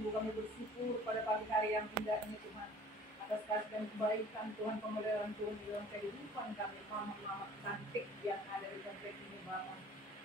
Sungguh kami bersyukur pada pagi hari yang indah ini Tuhan, atas kasih dan kebaikan Tuhan, pemeliharaan Tuhan di dalam kehidupan kami, mama-mama cantik yang ada di komplek ini Bapa.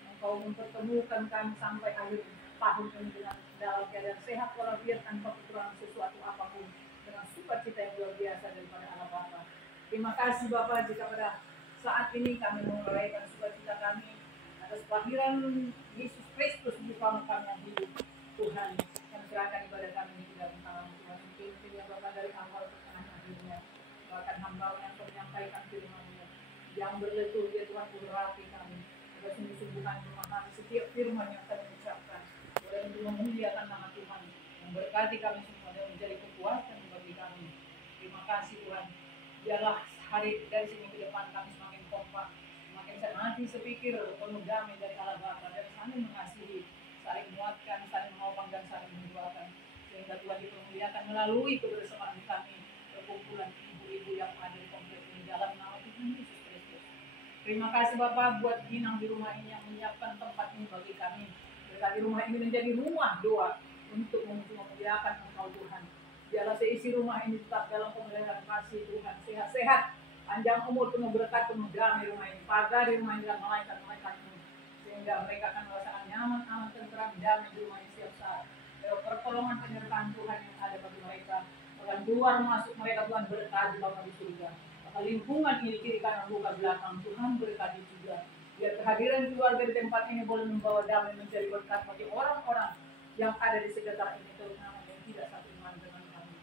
Engkau mempertemukan kami sampai akhir tahun ini dengan dalam keadaan sehat walafiat tanpa kekurangan sesuatu apapun, dengan sukacita yang luar biasa daripada Allah Bapa. Terima kasih Bapa jika pada saat ini kami merayakan sukacita kami atas kelahiran Yesus Kristus di kami yang hidup. Tuhan, kami serahkan ibadah kami ini ke dalam tangan Tuhan. Mungkin yang Bapak dari awal ke tengah akhirnya, bahkan hamba yang menyampaikan firman-Nya yang berletur ya Tuhan, urapi kami agar sungguh-sungguhan memahami setiap firman yang kami ucapkan, boleh memuliakan nama Tuhan, yang berkati kami semua dan menjadi kekuatan bagi kami. Terima kasih Tuhan. Biarlah hari dari sini ke depan kami semakin kompak, semakin senanti sepikir, penuh damai dari Allah Bapa, dan saling mengasihi, saling menguatkan, saling menopang, dan saling mendoakan, sehingga Tuhan dipermuliakan melalui kebersamaan kami, perkumpulan ibu-ibu yang ada di kompleks ini dalam nama Tuhan Yesus Kristus. Terima kasih Bapak buat Ginang di rumah ini yang menyiapkan tempat ini bagi kami. Berkati rumah ini menjadi rumah doa untuk memuliakan Engkau Tuhan. Biarlah seisi rumah ini tetap dalam pemeliharaan kasih Tuhan, sehat-sehat, panjang umur, penuh berkat, penuh damai rumah ini. Pagar di rumah ini dan malaikat-malaikatmu, sehingga mereka akan merasakan nyaman, aman, tenteram, damai di rumah ini setiap saat. Pertolongan penyertaan Tuhan yang ada bagi mereka, bahkan keluar masuk mereka Tuhan berkati Bapa di surga. Maka lingkungan ini kiri kanan buka belakang Tuhan berkati juga. Biar kehadiran keluarga di tempat ini boleh membawa damai, menjadi berkat bagi orang-orang yang ada di sekitar ini, terutama yang tidak satu iman dengan kami.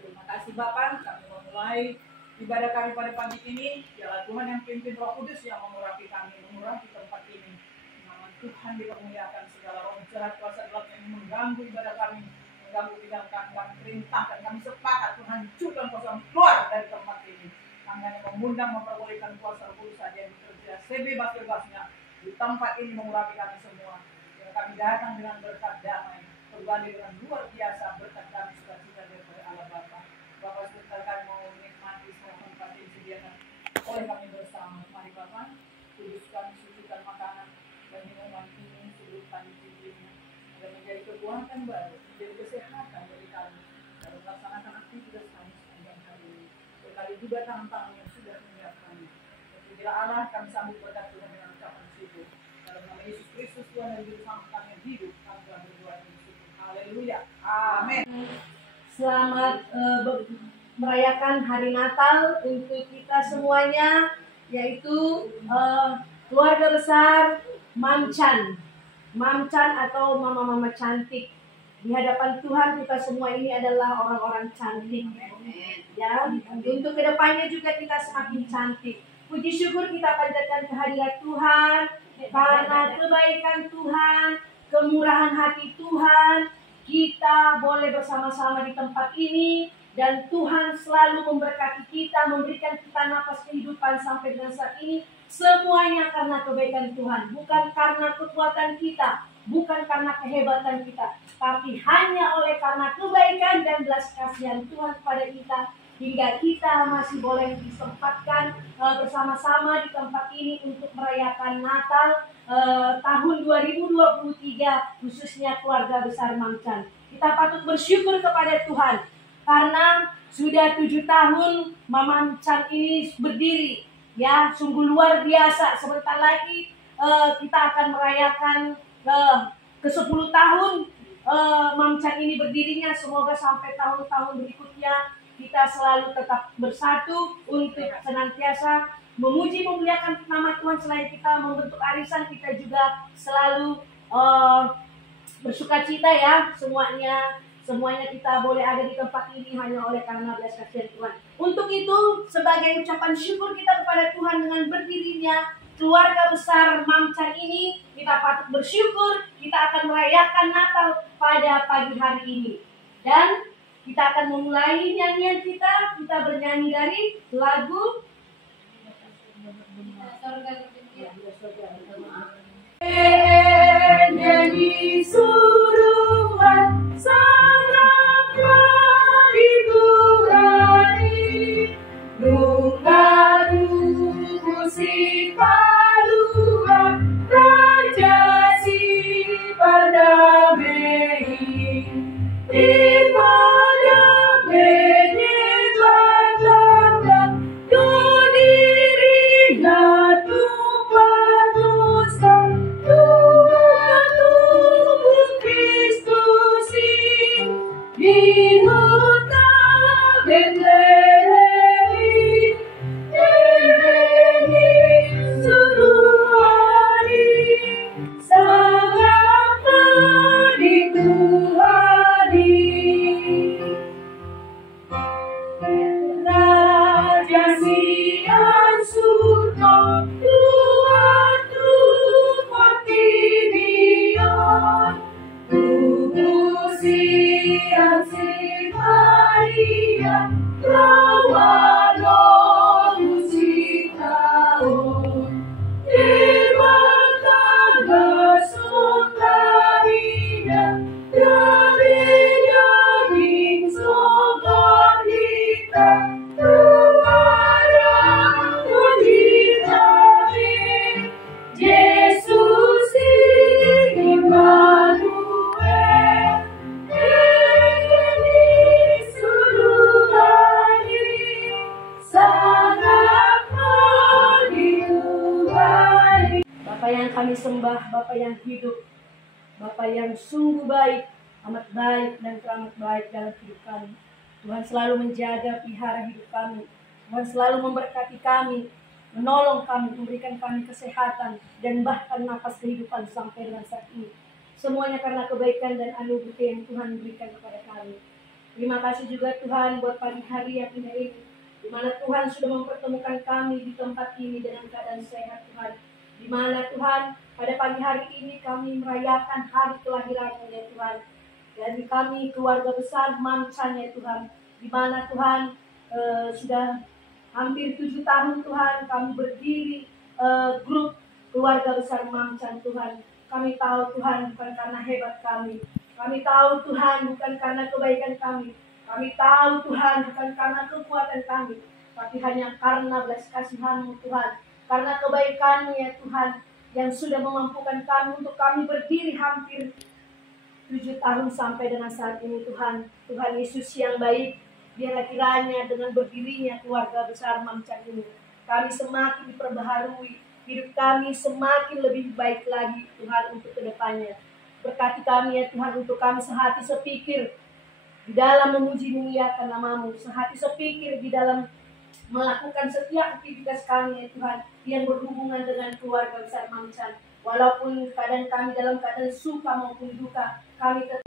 Terima kasih Bapak, kami memulai ibadah kami pada pagi ini. Biarlah Tuhan yang pimpin Roh Kudus yang mengurapi kami, mengurapi tempat ini. Nama Tuhan dipermuliakan, segala roh jahat kuasa gelap yang mengganggu ibadah kami, mengganggu bidang kami perintahkan, kami sepakat Tuhan hancurkan kuasa keluar dari tempat ini. Kami hanya mengundang, memperbolehkan kuasa Roh Kudus saja yang bekerja sebebas-bebasnya di tempat ini mengurapi kami semua. Biar kami datang dengan berkat damai, kembali dengan luar biasa berkat kami sukacita daripada Allah Bapa. Bapak sebentar kami mau menikmati semua tempat yang disediakan oleh kami bersama. Mari Bapak, kuduskan, sucikan makanan dan minuman ini sebelum kami cicipinya, agar menjadi kekuatan baru, menjadi kesehatan bagi kami dalam melaksanakan aktivitas kami sepanjang hari ini. Berkali juga tantangan yang sudah menyiapkannya. Dan bila Allah, kami sambut berkat Tuhan dengan ucapan syukur. Dalam nama Yesus Kristus Tuhan dan Juru Selamat kami yang hidup, kami telah berdoa dan bersyukur. Haleluya. Amin. Selamat merayakan hari Natal untuk kita semuanya, yaitu keluarga besar Mamcan atau mama-mama cantik. Di hadapan Tuhan kita semua ini adalah orang-orang cantik. Ya, untuk kedepannya juga kita semakin cantik. Puji syukur kita panjatkan kehadirat Tuhan karena kebaikan Tuhan, kemurahan hati Tuhan. Kita boleh bersama-sama di tempat ini dan Tuhan selalu memberkati kita, memberikan kita nafas kehidupan sampai dengan saat ini. Semuanya karena kebaikan Tuhan, bukan karena kekuatan kita, bukan karena kehebatan kita, tapi hanya oleh karena kebaikan dan belas kasihan Tuhan kepada kita, hingga kita masih boleh disempatkan bersama-sama di tempat ini untuk merayakan Natal tahun 2023, khususnya keluarga besar Mamcan. Kita patut bersyukur kepada Tuhan karena sudah 7 tahun Mamcan ini berdiri. Ya, sungguh luar biasa. Sebentar lagi kita akan merayakan ke 10 tahun Mamcan ini berdirinya. Semoga sampai tahun-tahun berikutnya kita selalu tetap bersatu untuk senantiasa memuji, memuliakan nama Tuhan. Selain kita membentuk arisan, kita juga selalu bersukacita ya. Semuanya kita boleh ada di tempat ini hanya oleh karena belas kasihan Tuhan. Untuk itu, sebagai ucapan syukur kita kepada Tuhan dengan berdirinya keluarga besar Mamcan ini, kita patut bersyukur. Kita akan merayakan Natal pada pagi hari ini. Dan kita akan memulai nyanyian kita. Kita bernyanyi dari lagu Nyanyi suruhan sangatlah diturani, nunggu musik palua raja si perdamai, así María, rawalo musitao, dimatangga sutarinya, terjadi sobat kita, mengarah puji kami, Yesus Immanuel. Bapa yang kami sembah, Bapa yang hidup, Bapa yang sungguh baik, amat baik dan teramat baik dalam hidup kami. Tuhan selalu menjaga pelihara hidup kami. Tuhan selalu memberkati kami, menolong kami, memberikan kami kesehatan dan bahkan napas kehidupan sampai dengan saat ini. Semuanya karena kebaikan dan anugerah yang Tuhan berikan kepada kami. Terima kasih juga Tuhan buat pagi hari yang indah ini, di mana Tuhan sudah mempertemukan kami di tempat ini dengan keadaan sehat Tuhan. Di mana Tuhan pada pagi hari ini kami merayakan hari kelahirannya ya Tuhan. Dan kami keluarga besar Mamcan ya Tuhan. Di mana Tuhan sudah hampir 7 tahun Tuhan kami berdiri grup keluarga besar Mamcan Tuhan. Kami tahu Tuhan bukan karena hebat kami. Kami tahu Tuhan bukan karena kebaikan kami. Kami tahu Tuhan bukan karena kekuatan kami. Tapi hanya karena belas kasihan-Mu Tuhan. Karena kebaikan-Mu ya Tuhan. Yang sudah memampukan kami untuk kami berdiri hampir 7 tahun sampai dengan saat ini Tuhan. Tuhan Yesus yang baik. Biarlah kiranya dengan berdirinya keluarga besar Mamcan ini, kami semakin diperbaharui. Hidup kami semakin lebih baik lagi Tuhan untuk kedepannya. Berkati kami ya Tuhan untuk kami sehati sepikir di dalam memuji muliakan nama-Mu. Sehati sepikir di dalam melakukan setiap aktivitas kami ya Tuhan yang berhubungan dengan keluarga besar Mamcan. Walaupun keadaan kami dalam keadaan suka maupun duka, kami tetap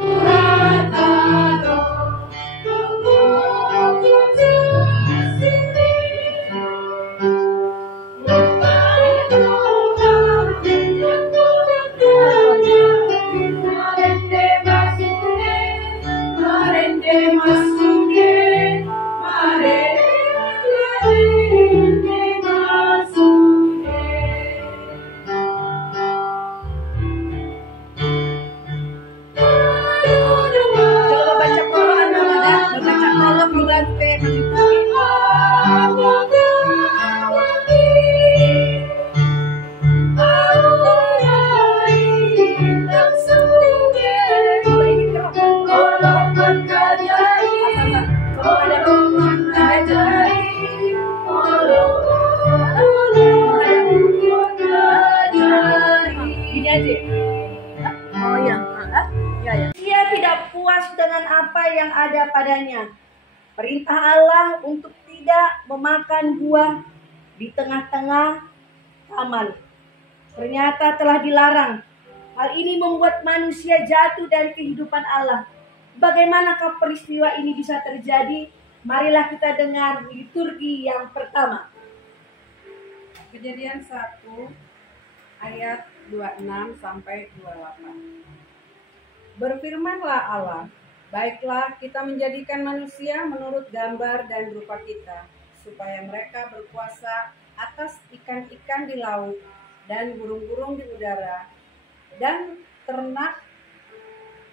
Dia tidak puas dengan apa yang ada padanya. Perintah Allah untuk tidak memakan buah di tengah-tengah taman ternyata telah dilarang. Hal ini membuat manusia jatuh dari kehidupan Allah. Bagaimanakah peristiwa ini bisa terjadi? Marilah kita dengar liturgi yang pertama. Kejadian 1 ayat 26 sampai 28. Berfirmanlah Allah, baiklah kita menjadikan manusia menurut gambar dan rupa kita, supaya mereka berkuasa atas ikan-ikan di laut dan burung-burung di udara dan ternak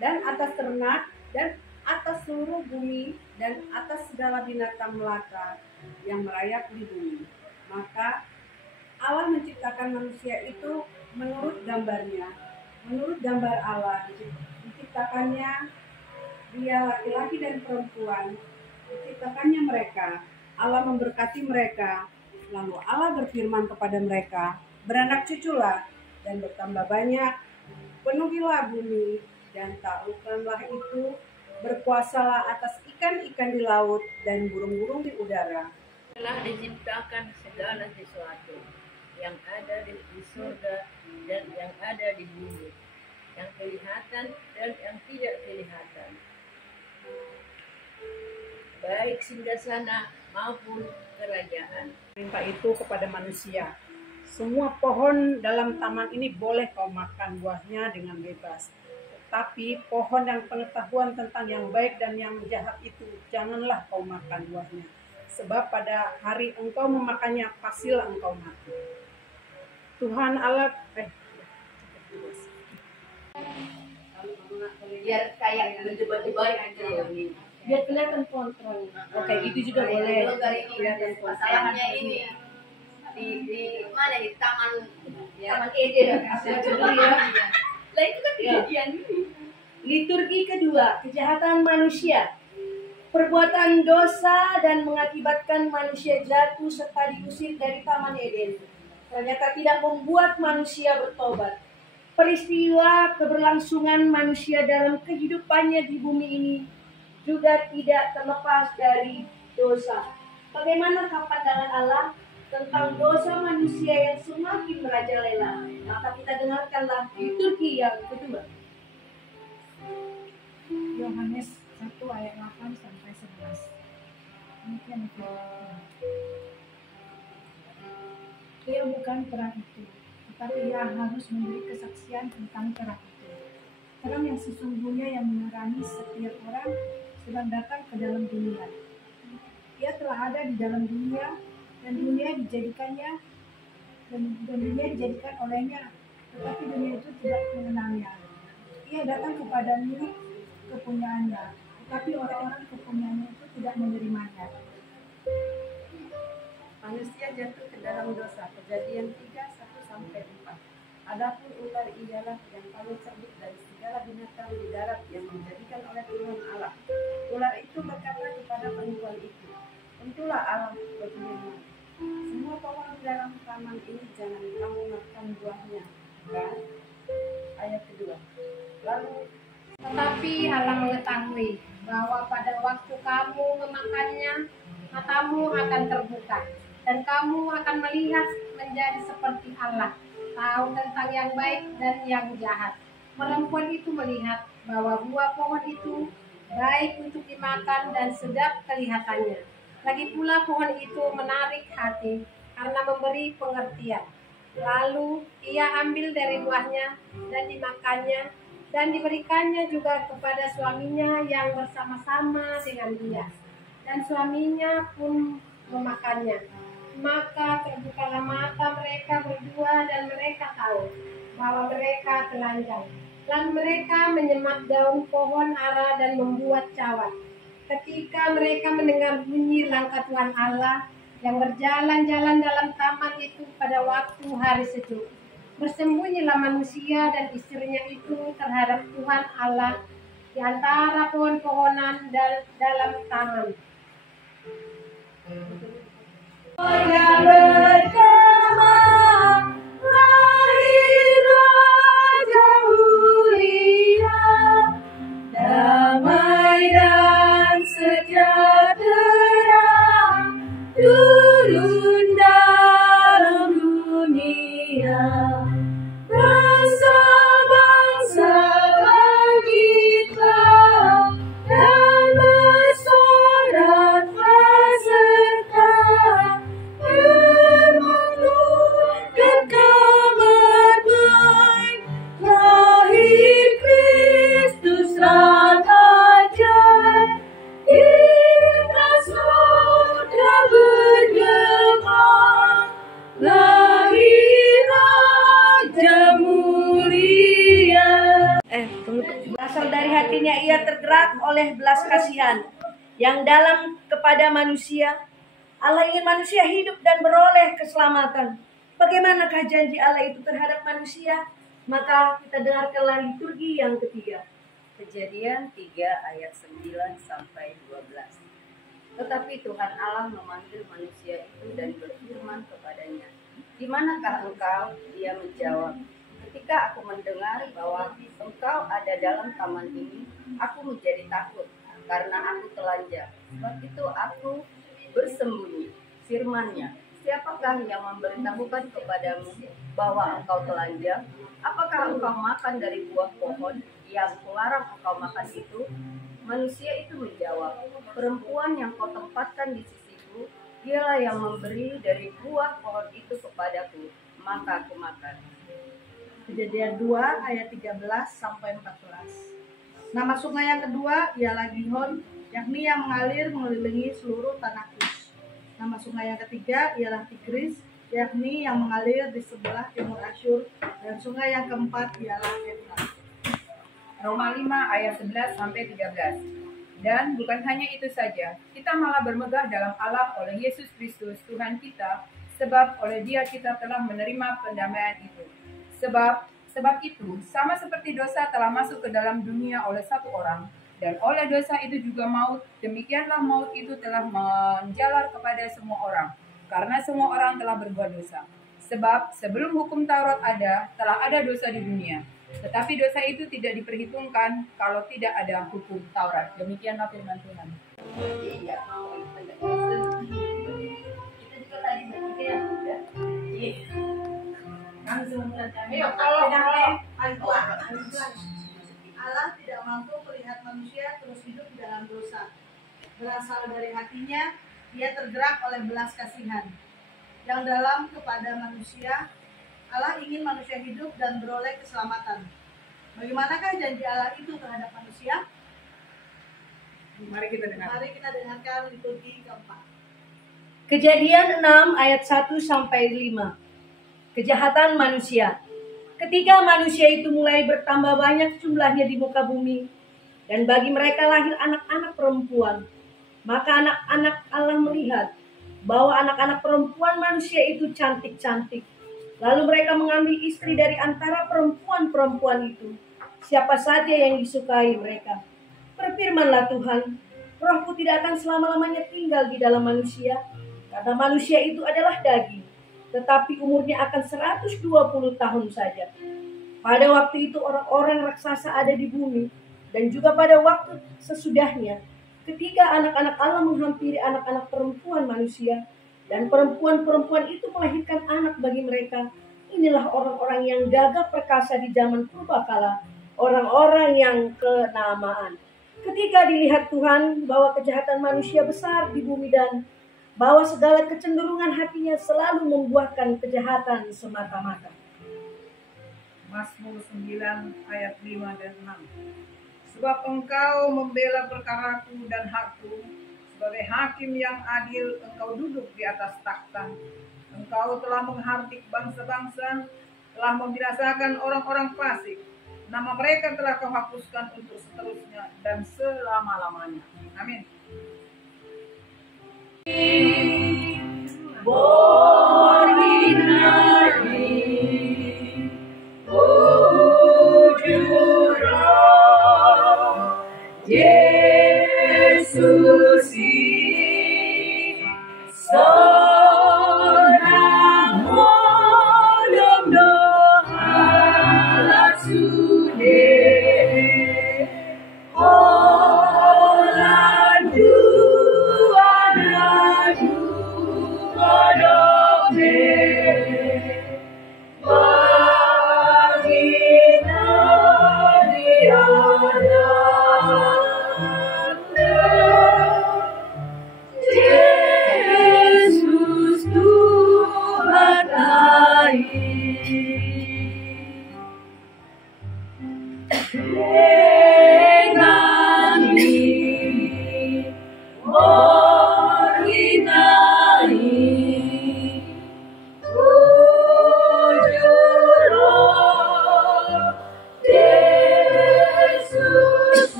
dan atas ternak dan atas seluruh bumi dan atas segala binatang melata yang merayap di bumi. Maka Allah menciptakan manusia itu menurut gambarnya, menurut gambar Allah diciptakannya dia laki-laki dan perempuan, diciptakannya mereka. Allah memberkati mereka, lalu Allah berfirman kepada mereka, beranak cuculah dan bertambah banyak, penuhilah bumi dan taklukkanlah itu, berkuasalah atas ikan-ikan di laut dan burung-burung di udara. Telah diciptakan segala sesuatu yang ada di surga dan yang ada di bumi, yang kelihatan dan yang tidak kelihatan, baik singgasana maupun kerajaan. Perintah itu kepada manusia, semua pohon dalam taman ini boleh kau makan buahnya dengan bebas, Tetapi pohon yang pengetahuan tentang yang baik dan yang jahat itu janganlah kau makan buahnya. Sebab pada hari engkau memakannya pastilah engkau mati. Tuhan Allah Biar kayak berdebat-debat aja ya. Biar kelihatan kontrolnya. Oke, itu juga boleh. Kelihatan Masalahnya ini di mana di taman Taman Eden. Lah itu kan kejadian ini. Liturgi kedua, kejahatan manusia. Perbuatan dosa dan mengakibatkan manusia jatuh serta diusir dari Taman Eden ternyata tidak membuat manusia bertobat. Peristiwa keberlangsungan manusia dalam kehidupannya di bumi ini juga tidak terlepas dari dosa. Bagaimanakah pandangan Allah tentang dosa manusia yang semakin merajalela? Maka kita dengarkanlah liturgi yang kedua. Yohanes 1 ayat 8 sampai 11. Demikian itu. Ia bukan terang itu, tetapi ia harus memberi kesaksian tentang terang itu. Terang yang sesungguhnya yang menerangi setiap orang sedang datang ke dalam dunia. Ia telah ada di dalam dunia dan dunia dijadikannya dan dunia dijadikan olehnya, tetapi dunia itu tidak mengenalnya. Ia datang kepada milik kepunyaannya, tetapi orang-orang kepunyaannya itu tidak menerimanya. manusia jatuh ke dalam dosa. Kejadian 3:1-4. Adapun ular ialah yang paling cerdik dari segala binatang di darat yang dijadikan oleh Tuhan Allah. Ular itu berkata kepada perempuan itu, tentulah Allah berfirman, semua pohon di dalam taman ini jangan kamu makan buahnya. Kan? Ayat kedua. Lalu Tetapi Allah mengetahui bahwa pada waktu kamu memakannya, matamu akan terbuka, dan kamu akan melihat menjadi seperti Allah, tahu tentang yang baik dan yang jahat. Perempuan itu melihat bahwa buah pohon itu baik untuk dimakan dan sedap kelihatannya. Lagi pula pohon itu menarik hati karena memberi pengertian. Lalu ia ambil dari buahnya dan dimakannya, dan diberikannya juga kepada suaminya yang bersama-sama dengan dia. Dan suaminya pun memakannya. Maka terbukalah mata mereka berdua dan mereka tahu bahwa mereka telanjang. Lalu mereka menyemat daun pohon ara dan membuat cawat. Ketika mereka mendengar bunyi langkah Tuhan Allah yang berjalan-jalan dalam taman itu pada waktu hari sejuk, bersembunyilah manusia dan istrinya itu terhadap Tuhan Allah di antara pohon-pohonan dalam taman. Yang pertama lahir Raja mulia, damai dan sejahtera turun dalam dunia. Bangsa-bangsa bangkitlah dan bersoraklah serta bermakmurkan kabar baik, lahir Kristus Raja. Kita sudah bergema, lahir Raja mulia. Berasal dari hatinya ia tergerak oleh belas kasihan yang dalam kepada manusia. Allah ingin manusia hidup dan beroleh keselamatan. Bagaimanakah janji Allah itu terhadap manusia? Maka kita dengarkanlah liturgi yang ketiga. Kejadian 3 ayat 9-12. Tetapi Tuhan Allah memanggil manusia itu dan berfirman kepadanya, di manakah engkau? Dia menjawab, ketika aku mendengar bahwa engkau ada dalam taman ini, aku menjadi takut karena aku telanjang. Sebab itu aku bersembunyi. Firman-Nya, siapakah yang memberitahukan kepadamu bahwa engkau telanjang? Apakah engkau makan dari buah pohon yang kularang engkau makan itu? Manusia itu menjawab, perempuan yang kau tempatkan di sisiku, dialah yang memberi dari buah pohon itu kepadaku, maka aku makan. Kejadian 2 ayat 13-14. Nama sungai yang kedua ialah Gihon, yakni yang mengalir mengelilingi seluruh tanah Kus. Nama sungai yang ketiga ialah Tigris, yakni yang mengalir di sebelah timur Asyur, dan sungai yang keempat ialah Efrat. Roma 5 ayat 11 sampai 13. Dan bukan hanya itu saja, kita malah bermegah dalam Allah oleh Yesus Kristus Tuhan kita, sebab oleh Dia kita telah menerima pendamaian itu. Sebab itu, sama seperti dosa telah masuk ke dalam dunia oleh satu orang, dan oleh dosa itu juga maut, demikianlah maut itu telah menjalar kepada semua orang, karena semua orang telah berbuat dosa. Sebab sebelum hukum Taurat ada, telah ada dosa di dunia. Tetapi dosa itu tidak diperhitungkan kalau tidak ada hukum Taurat. Demikianlah firman Tuhan. Iya, mau penegasan. Kita juga tadi berpikir yang udah. Allah tidak mampu melihat manusia terus hidup di dalam dosa. Berasal dari hatinya, Dia tergerak oleh belas kasihan. Yang dalam kepada manusia, Allah ingin manusia hidup dan beroleh keselamatan. Bagaimanakah janji Allah itu terhadap manusia? Mari kita dengarkan liturgi keempat. Kejadian 6 ayat 1 sampai 5. Kejahatan manusia. Ketika manusia itu mulai bertambah banyak jumlahnya di muka bumi, dan bagi mereka lahir anak-anak perempuan, maka anak-anak Allah melihat bahwa anak-anak perempuan manusia itu cantik-cantik. Lalu mereka mengambil istri dari antara perempuan-perempuan itu, siapa saja yang disukai mereka. Berfirmanlah Tuhan, Rohku tidak akan selama-lamanya tinggal di dalam manusia, karena manusia itu adalah daging, tetapi umurnya akan 120 tahun saja. Pada waktu itu orang-orang raksasa ada di bumi, dan juga pada waktu sesudahnya, ketika anak-anak Allah menghampiri anak-anak perempuan manusia, dan perempuan-perempuan itu melahirkan anak bagi mereka. Inilah orang-orang yang gagah perkasa di zaman purbakala, orang-orang yang kenamaan. Ketika dilihat Tuhan bahwa kejahatan manusia besar di bumi dan bahwa segala kecenderungan hatinya selalu membuahkan kejahatan semata-mata. Mazmur 9 ayat 5 dan 6. Sebab engkau membela perkaraku dan hakku, sebagai hakim yang adil engkau duduk di atas takhta. Engkau telah menghardik bangsa-bangsa, telah membinasakan orang-orang fasik. Nama mereka telah kau hapuskan untuk seterusnya dan selama-lamanya. Amin. Yesus seorang hodom doa sude orang dua dobe bagina diada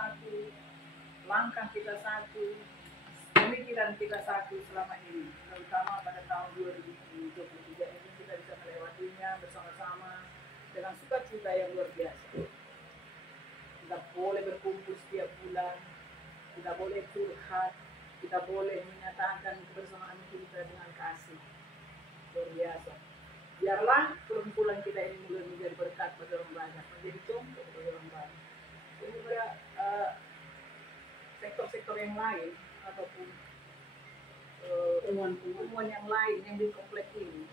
satu, langkah kita satu, pemikiran kita satu selama ini, terutama pada tahun 2023 ini kita bisa melewatinya bersama-sama dengan sukacita yang luar biasa. Kita boleh berkumpul setiap bulan, kita boleh curhat, kita boleh menyatakan kebersamaan kita dengan kasih. Luar biasa. Biarlah perkumpulan kita ini mulai menjadi berkat bagi orang banyak, menjadi contoh bagi orang banyak. Jadi pada sektor-sektor yang lain ataupun temuan yang lain yang di kompleks ini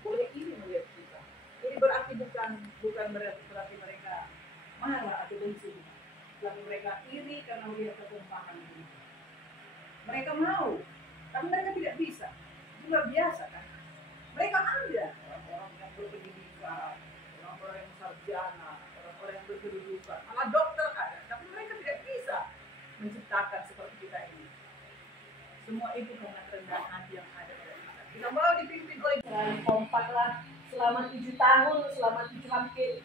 boleh iri melihat kita. Ini berarti bukan berarti mereka marah atau benci, tapi mereka iri karena melihat kekompakan ini. Mereka mau, tapi mereka tidak bisa. Itu luar biasa kan? Mereka ada orang-orang yang berpendidikan, orang-orang yang sarjana, orang-orang yang berkedudukan, malah dokter ada, tapi mereka tidak bisa menciptakan seperti kita ini. Semua itu karena kerendahan hati yang ada pada kita. Kita mau dipimpin oleh kompak lah selama 7 tahun, selama 7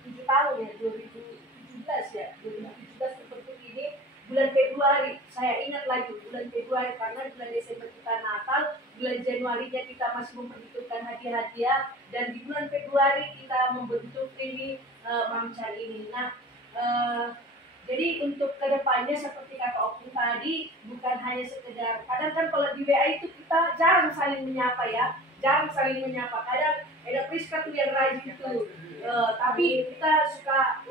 tahun ya, 2017 ya, 2017 seperti ini. Bulan Februari, saya ingat lagi bulan Februari karena bulan Desember kita Natal, bulan Januarinya kita masih memperhitungkan hadiah-hadiah, dan di bulan Februari kita membentuk ini mamcan ini. Nah, jadi untuk kedepannya seperti kata Opung tadi, bukan hanya sekedar, kadang kan kalau di WA itu kita jarang saling menyapa ya, jarang saling menyapa. Kadang ada Priska tuh yang rajin itu, tapi kita suka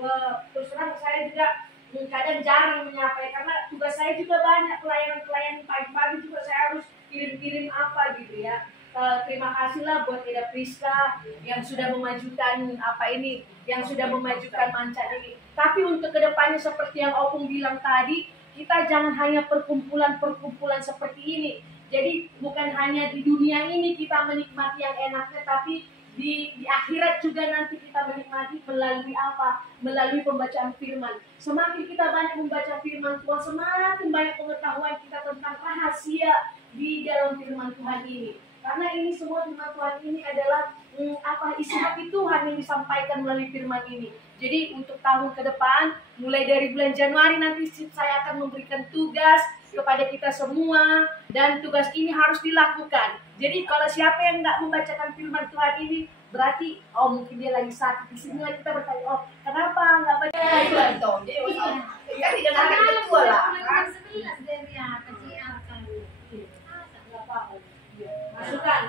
terus terang saya juga kadang jarang menyapa ya, karena tugas saya juga banyak, pelayanan pagi-pagi juga saya harus kirim-kirim apa gitu ya. Terima kasihlah buat Eda Priska yang sudah memajukan yang sudah memajukan mancan ini. Tapi untuk kedepannya seperti yang Opung bilang tadi, kita jangan hanya perkumpulan seperti ini. Jadi bukan hanya di dunia ini kita menikmati yang enaknya, tapi di akhirat juga nanti kita menikmati melalui apa? Melalui pembacaan firman. Semakin kita banyak membaca firman Tuhan, semakin banyak pengetahuan kita tentang rahasia di dalam firman Tuhan ini. Karena ini semua firman Tuhan ini adalah isi hati Tuhan yang disampaikan melalui firman ini. Jadi untuk tahun ke depan, mulai dari bulan Januari nanti saya akan memberikan tugas kepada kita semua, dan tugas ini harus dilakukan. Jadi kalau siapa yang nggak membacakan firman Tuhan ini, berarti mungkin dia lagi sakit. Di sini kita bertanya, kenapa nggak baca? Kan tidak akan ketua lah. Masukan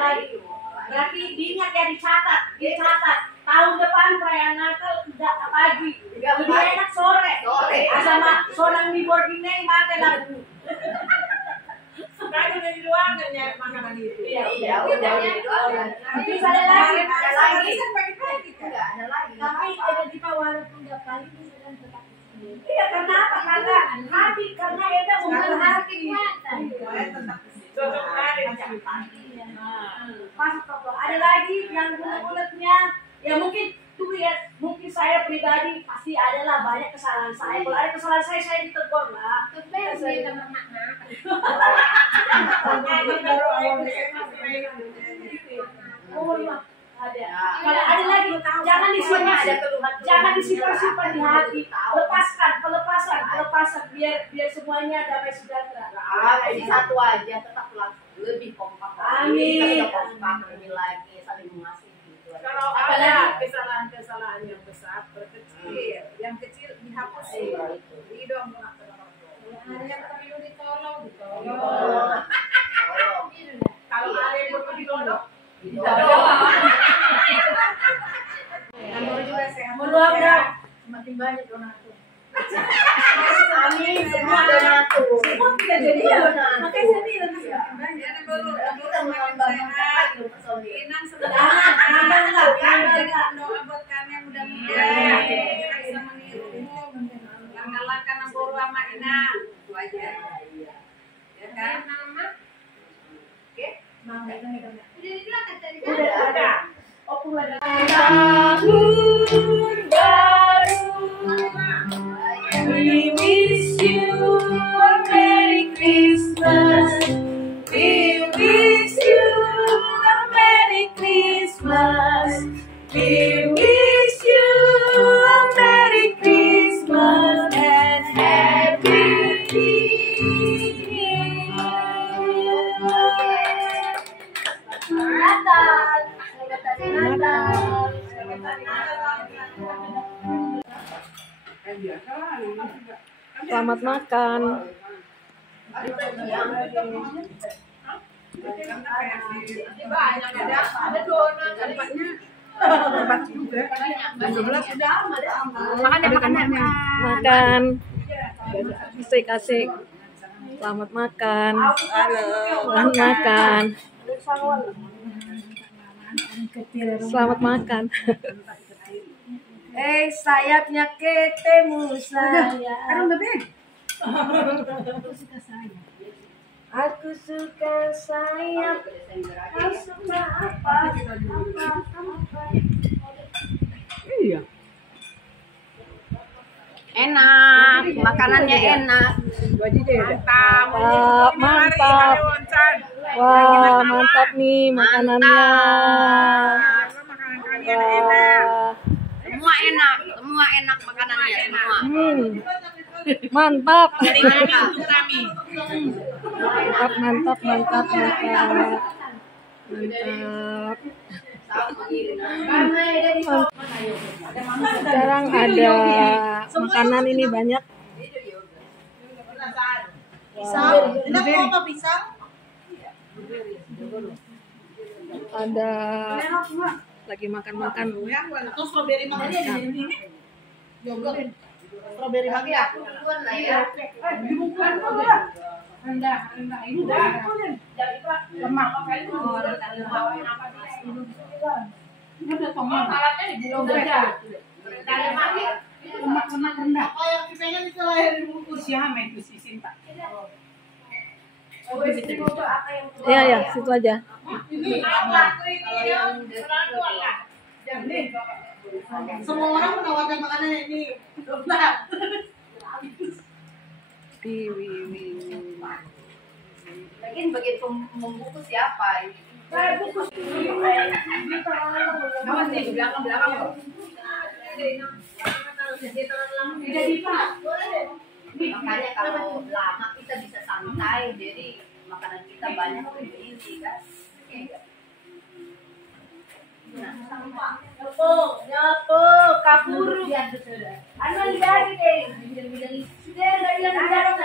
lagi. Berarti diingat ya, dicatat. Tahun depan perayaan Natal tidak pagi, lebih enak sore. Sama sonang di boarding nih mati lagu. Sekarang udah di ruangan ya makanan itu. Iya, udah di ruangan. Tapi ada lagi. Enggak ada lagi. Tapi ada kita walaupun nggak pagi bisa kan tetap kesini. Iya, karena apa? Karena hati, karena Eda Bukan bukan hati kuatan. Cocok sekali. Masuk toko. Ada lagi yang bulat-bulatnya. Ya mungkin tuh ya, mungkin saya pribadi pasti adalah banyak kesalahan saya. Kalau ada kesalahan saya ditegur lah. Kebetulan dia sama makna. Ada. Kalau ada lagi, jangan disimpan di hati. Pelepasan biar semuanya damai sejahtera. Kasih satu aja, tetap lebih kompak. Amin. Kita kompak lebih lagi, saling mengasihi. Kalau ada kesalahan yang besar, berkecil, yang kecil dihapus. Didong Yang perlu ditolong. kalau ada yang perlu ditolong, Mudah-mudahan semakin banyak donatur. Amin, semua donatur. semua kita jadi donatur. Makanya saya bilang semakin banyak. Kita mengembangkan lagi personil. Inang Doa buat kami mudah-mudahan kita bisa meniru langkah-langkah Namboro sama Inang. Itu aja. Ya kan? Mama, Mama, udah dibilang tadi kan? udah ada. Opung lagi. Tahun baru, we wish you a Merry Christmas. We wish you a Merry Christmas. We wish you a Merry Christmas and Selamat makan. Makan. Asik. Selamat makan. Selamat makan. Selamat makan. Sayapnya ketemu saya. Aku suka sayap. Kau suka apa? Iya. Enak, makanannya enak. Mantap. Wah, mantap nih makanannya. Wah. Semua enak makanannya semua. Mantap. Mantap. Sekarang ada makanan ini banyak. Ada lagi makan-makan. Strawberry lagi ya? Ya, situ aja. Semua orang menawarkan makanan ini. Lagian bagian membungkus siapa? Awas nih, belakang. Makanya kalau lama kita bisa santai, jadi makanan kita banyak ini kan. Nyapo, kapuru. Anu dari deh. Sudah bilang